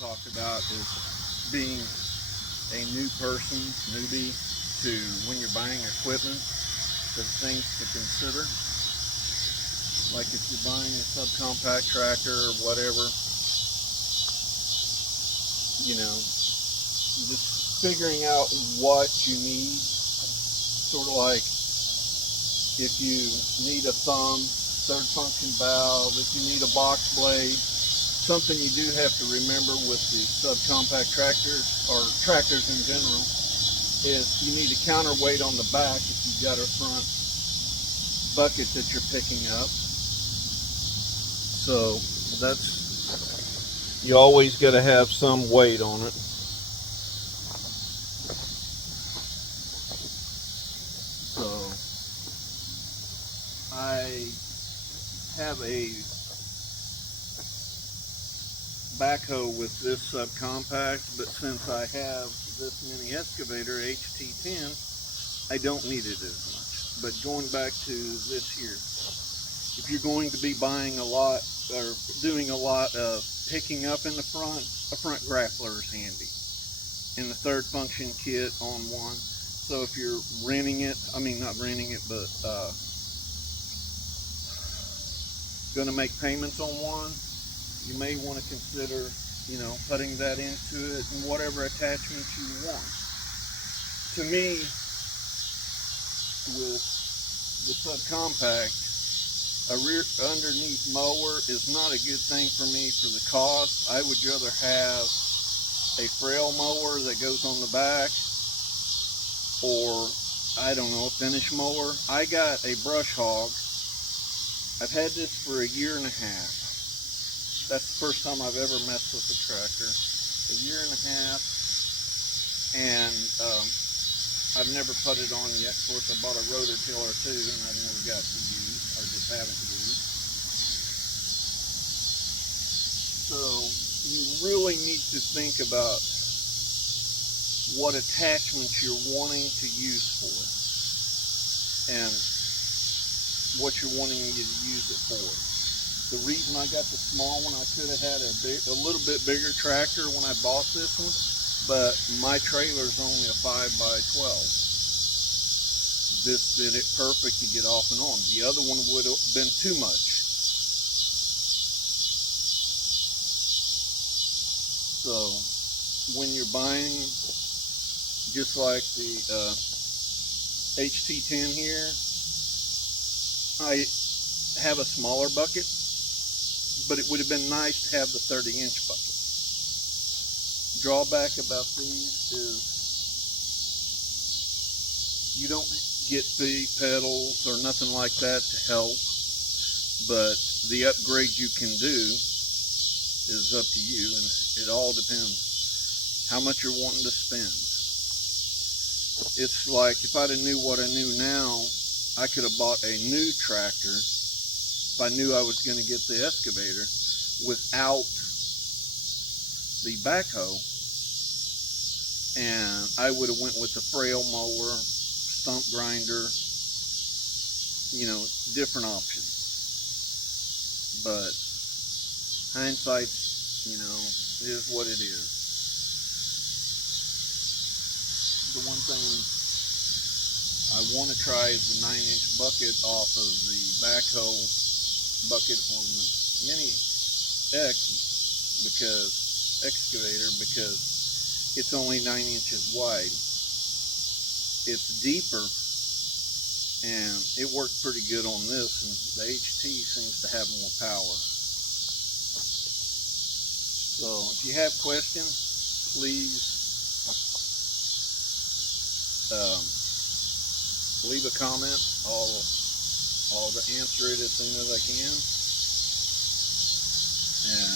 talk about is being a new person, newbie to when you're buying equipment. The things to consider, like if you're buying a subcompact tractor or whatever, just figuring out what you need. Sort of like if you need a thumb, third function valve, if you need a box blade. Something you do have to remember with the subcompact tractors, or tractors in general, is you need a counterweight on the back if you've got a front bucket that you're picking up. So you always got to have some weight on it. So I have a backhoe with this subcompact, but since I have this mini excavator HT10, I don't need it as much. But going back to this here, if you're going to be buying a lot or doing a lot of picking up in the front, a front grappler is handy, and the third function kit on one. So if you're renting it, not renting it, but going to make payments on one, you may want to consider, putting that into it and whatever attachments you want. To me, with the subcompact, a rear underneath mower is not a good thing for me for the cost. I would rather have a frail mower that goes on the back, or I don't know, a finish mower. I got a brush hog. I've had this for a year and a half. That's the first time I've ever messed with a tractor. A year and a half, and I've never put it on yet. Of course, I bought a rotor tiller too, and I've never got to use, or just haven't used. So you really need to think about what attachments you're wanting to use for it, and what you're wanting to use it for. The reason I got the small one, I could have had a little bit bigger tractor when I bought this one, but my trailer is only a 5x12. This did it perfect to get off and on. The other one would have been too much. So when you're buying, just like the HT10 here, I have a smaller bucket, but it would have been nice to have the 30-inch bucket. Drawback about these is you don't get feet pedals or nothing like that to help, but the upgrade you can do is up to you, and it all depends how much you're wanting to spend. It's like if I'd have knew what I knew now, I could have bought a new tractor if I knew I was going to get the excavator without the backhoe, and I would have went with the frail mower, stump grinder, different options. But hindsight, is what it is. The one thing I want to try is the 9-inch bucket off of the backhoe bucket on the mini excavator, because it's only 9 inches wide. It's deeper, and it worked pretty good on this, and the HT seems to have more power. So if you have questions, please leave a comment. I'll answer it as soon as I can. And